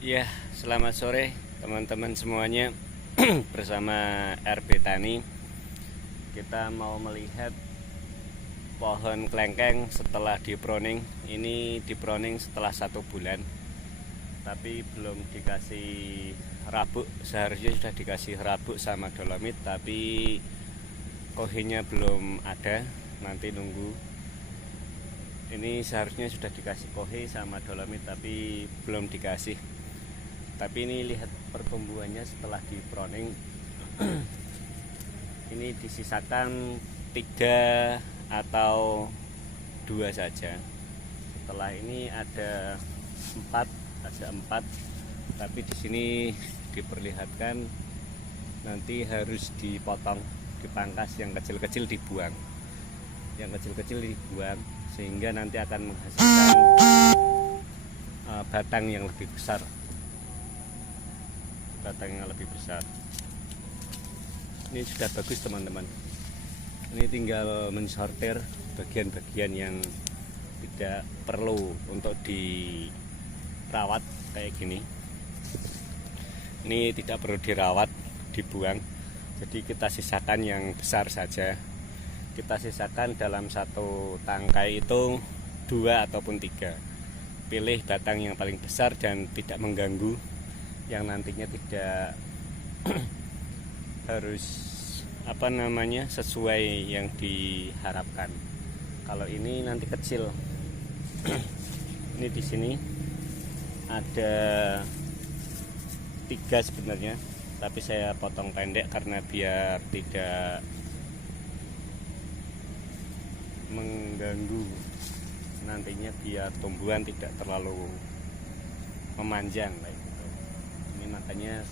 Ya, selamat sore teman-teman semuanya. Bersama RB Tani, kita mau melihat pohon kelengkeng setelah diproning. Ini diproning setelah 1 bulan, tapi belum dikasih rabuk. Seharusnya sudah dikasih rabuk sama dolomit, tapi kohinya belum ada. Nanti nunggu. Ini seharusnya sudah dikasih kohi sama dolomit, tapi belum dikasih. Tapi ini lihat pertumbuhannya setelah diproning. Ini disisakan 3 atau 2 saja. Setelah ini ada 4, tapi di sini diperlihatkan nanti harus dipotong, dipangkas, yang kecil-kecil dibuang. Yang kecil-kecil dibuang sehingga nanti akan menghasilkan batang yang lebih besar. Batangnya lebih besar. Ini sudah bagus teman-teman. Ini tinggal mensortir bagian-bagian yang tidak perlu untuk dirawat kayak gini. Ini tidak perlu dirawat, dibuang. Jadi kita sisakan yang besar saja. Kita sisakan dalam 1 tangkai itu 2 ataupun 3. Pilih batang yang paling besar dan tidak mengganggu, yang nantinya tidak harus sesuai yang diharapkan. Kalau ini nanti kecil. Ini di sini ada 3 sebenarnya, tapi saya potong pendek karena biar tidak mengganggu nantinya, biar tumbuhan tidak terlalu memanjang kayak gitu. Ini makanya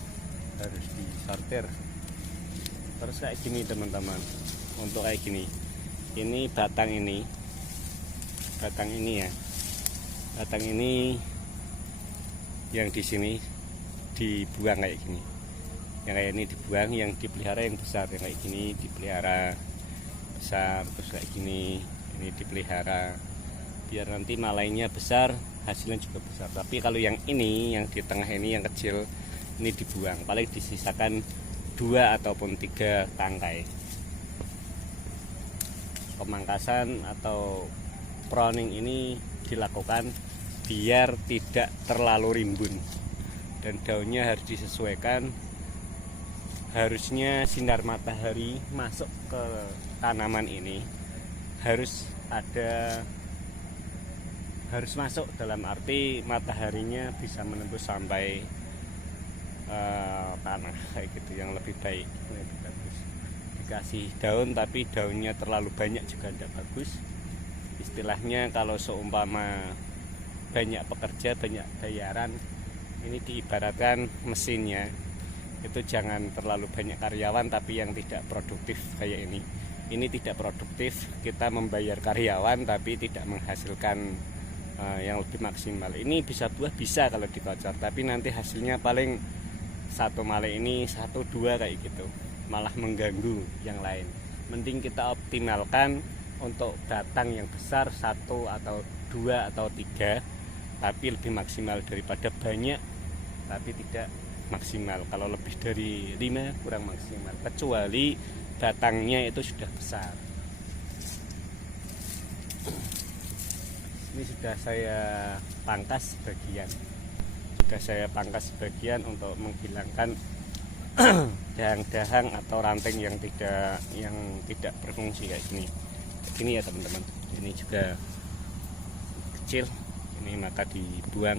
harus disortir. Terus kayak gini teman-teman. Untuk kayak gini, ini batang ini ya, batang ini yang di sini dibuang kayak gini. Yang kayak ini dibuang, yang dipelihara yang besar, yang kayak gini dipelihara besar. Terus kayak gini, ini dipelihara biar nanti malainya besar, hasilnya juga besar. Tapi kalau yang ini, yang di tengah ini, yang kecil, ini dibuang. Paling disisakan 2 ataupun 3 tangkai. Pemangkasan atau pruning ini dilakukan biar tidak terlalu rimbun, dan daunnya harus disesuaikan. Harusnya sinar matahari masuk ke tanaman ini harus masuk, dalam arti mataharinya bisa menembus sampai tanah kayak gitu, yang lebih baik, lebih bagus. Dikasih daun tapi daunnya terlalu banyak juga tidak bagus. Istilahnya kalau seumpama banyak pekerja, banyak bayaran, ini diibaratkan mesinnya itu jangan terlalu banyak karyawan tapi yang tidak produktif kayak ini. Ini tidak produktif, kita membayar karyawan tapi tidak menghasilkan yang lebih maksimal. Ini bisa buah, bisa kalau dikocor, tapi nanti hasilnya paling 1 malai ini 1-2 kayak gitu, malah mengganggu yang lain. Mending kita optimalkan untuk batang yang besar 1 atau 2 atau 3, tapi lebih maksimal daripada banyak tapi tidak maksimal. Kalau lebih dari 5 kurang maksimal, kecuali batangnya itu sudah besar. Ini sudah saya pangkas sebagian, untuk menghilangkan dahang-dahang atau ranting yang tidak berfungsi kayak gini. Begini ya teman-teman. Ini juga kecil, ini maka dibuang.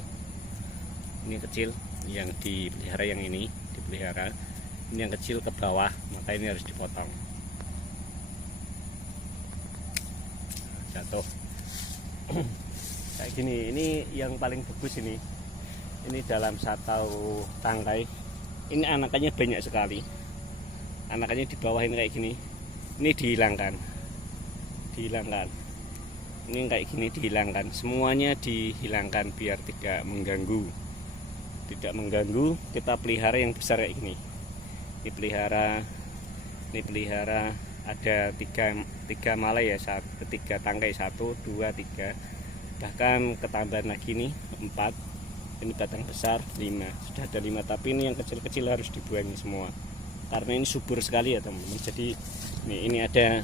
Ini kecil, yang dipelihara, yang ini dipelihara. Ini yang kecil ke bawah, maka ini harus dipotong. Jatuh. Kayak gini, ini yang paling bagus ini. Ini dalam 1 tangkai. Ini anakannya banyak sekali. Anakannya di bawah ini kayak gini. Ini dihilangkan. Ini kayak gini dihilangkan. Semuanya dihilangkan biar tidak mengganggu. Kita pelihara yang besar kayak gini. Dipelihara. Ada 3 malai ya, 3 tangkai, 1, 2, 3. Bahkan ketambahan lagi nih 4. Ini batang besar 5, sudah ada 5, tapi ini yang kecil-kecil harus dibuang semua karena ini subur sekali ya teman-teman. Jadi ini ada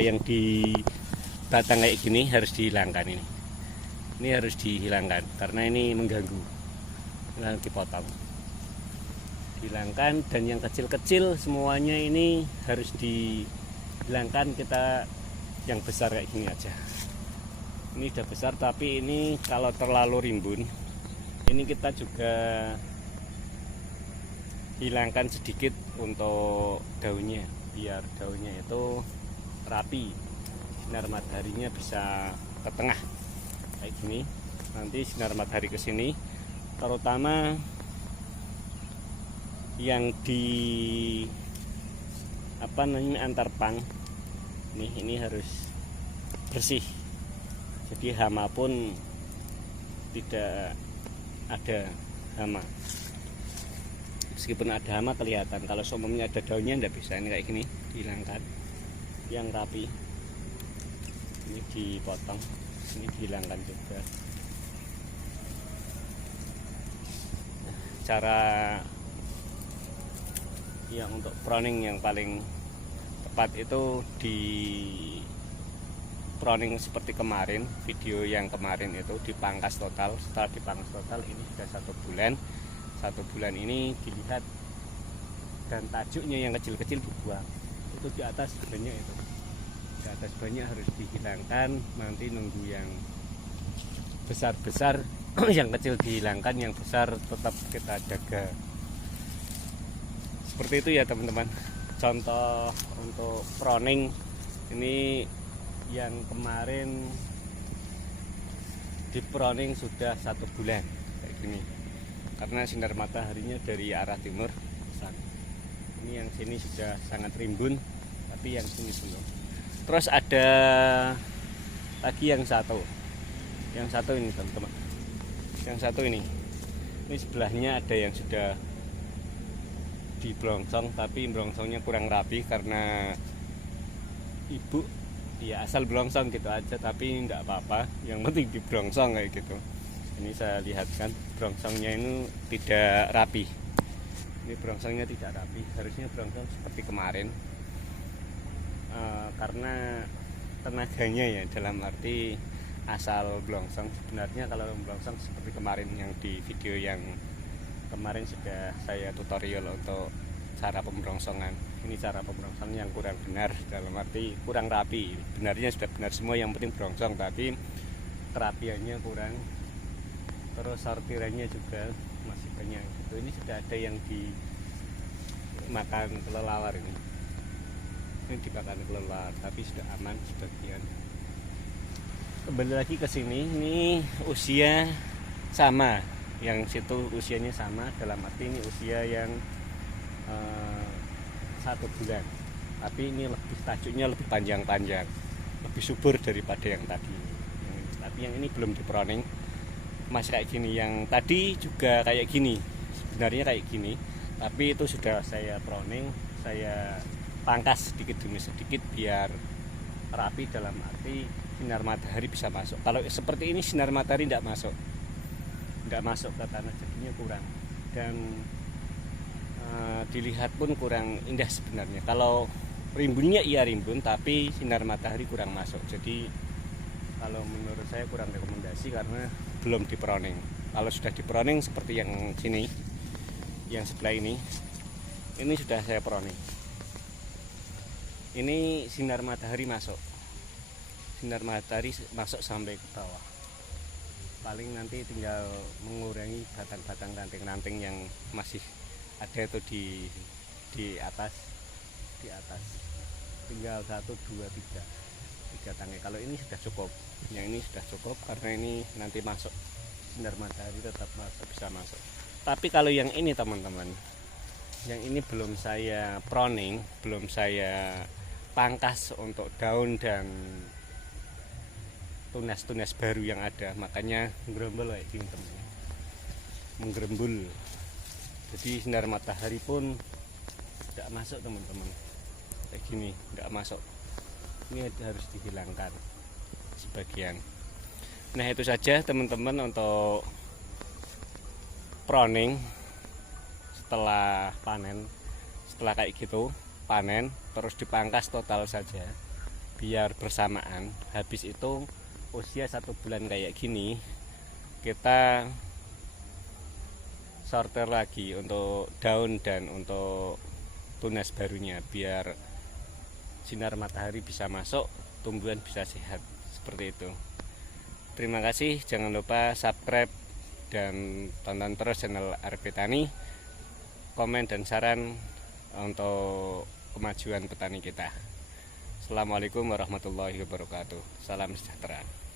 yang di batang kayak gini harus dihilangkan. Ini harus dihilangkan karena ini mengganggu, dipotong, dihilangkan. Dan yang kecil-kecil semuanya ini harus dihilangkan. Kita yang besar kayak gini aja. Ini udah besar, tapi ini kalau terlalu rimbun, ini kita juga hilangkan sedikit untuk daunnya, biar daunnya itu rapi, sinar mataharinya bisa ke tengah kayak gini. Nanti sinar matahari ke sini, terutama yang di antar pang. Ini harus bersih, jadi hama pun tidak ada hama. Meskipun ada hama kelihatan, kalau seumumnya ada daunnya tidak bisa. Ini kayak gini dihilangkan, yang rapi ini dipotong, ini dihilangkan juga. Cara yang untuk pruning yang paling tepat itu di pruning seperti kemarin, video yang kemarin itu dipangkas total. Setelah dipangkas total, ini sudah 1 bulan. 1 bulan ini dilihat, dan tajuknya yang kecil-kecil dibuang. Itu di atas banyak, itu di atas banyak harus dihilangkan. Nanti nunggu yang besar-besar yang kecil dihilangkan, yang besar tetap kita jaga. Seperti itu ya teman-teman, contoh untuk pruning. Ini yang kemarin di pruning sudah 1 bulan kayak gini, karena sinar mataharinya dari arah timur. Ini yang sini sudah sangat rimbun, tapi yang sini belum. Terus ada lagi yang satu ini teman-teman, yang satu ini sebelahnya ada yang sudah diblongsong, tapi blongsongnya kurang rapi karena ibu ya asal blongsong gitu aja, tapi enggak apa-apa, yang penting diblongsong kayak gitu. Ini saya lihatkan blongsongnya ini tidak rapi. Ini blongsongnya tidak rapi, harusnya blongsong seperti kemarin. Karena tenaganya ya, dalam arti asal blongsong. Sebenarnya kalau blongsong seperti kemarin yang di video yang kemarin sudah saya tutorial untuk cara pembrongsongan. Ini cara pembrongsongan yang kurang benar, dalam arti kurang rapi. Benarnya sudah benar semua, yang penting brongsong, tapi kerapiannya kurang. Terus sortirannya juga masih banyak gitu. Ini sudah ada yang dimakan kelelawar ini dimakan kelelawar, tapi sudah aman sebagian. Kembali lagi ke sini, ini usia sama, yang situ usianya sama, dalam arti ini usia yang 1 bulan, tapi ini lebih tajuknya lebih panjang-panjang, lebih subur daripada yang tadi. Tapi yang ini belum dipruning, masih kayak gini. Yang tadi juga kayak gini, sebenarnya kayak gini, tapi itu sudah saya pruning, saya pangkas sedikit demi sedikit biar rapi, dalam arti sinar matahari bisa masuk. Kalau seperti ini sinar matahari tidak masuk ke tanah, jadinya kurang, dan dilihat pun kurang indah sebenarnya. Kalau rimbunnya iya rimbun, tapi sinar matahari kurang masuk. Jadi kalau menurut saya kurang rekomendasi karena belum dipruning. Kalau sudah dipruning seperti yang sini, yang sebelah ini sudah saya pruning. Ini sinar matahari masuk, sampai ke bawah. Paling nanti tinggal mengurangi batang-batang ranting-ranting yang masih ada itu di atas, tinggal 1, 2, 3 tangkai. Kalau ini sudah cukup, yang ini sudah cukup karena ini nanti masuk sinar matahari, tetap bisa masuk. Tapi kalau yang ini teman-teman, yang ini belum saya pruning, belum saya pangkas untuk daun dan tunas-tunas baru yang ada, makanya menggerembul kayak gini teman-teman, menggerembul. Jadi sinar matahari pun tidak masuk teman-teman, kayak gini tidak masuk. Ini harus dihilangkan sebagian. Nah itu saja teman-teman untuk proning setelah panen. Setelah kayak gitu panen terus dipangkas total saja biar bersamaan. Habis itu usia 1 bulan kayak gini kita sortir lagi untuk daun dan untuk tunas barunya biar sinar matahari bisa masuk, tumbuhan bisa sehat seperti itu. Terima kasih, jangan lupa subscribe dan tonton terus channel RP Tani. Komen dan saran untuk kemajuan petani kita. Assalamualaikum warahmatullahi wabarakatuh. Salam sejahtera.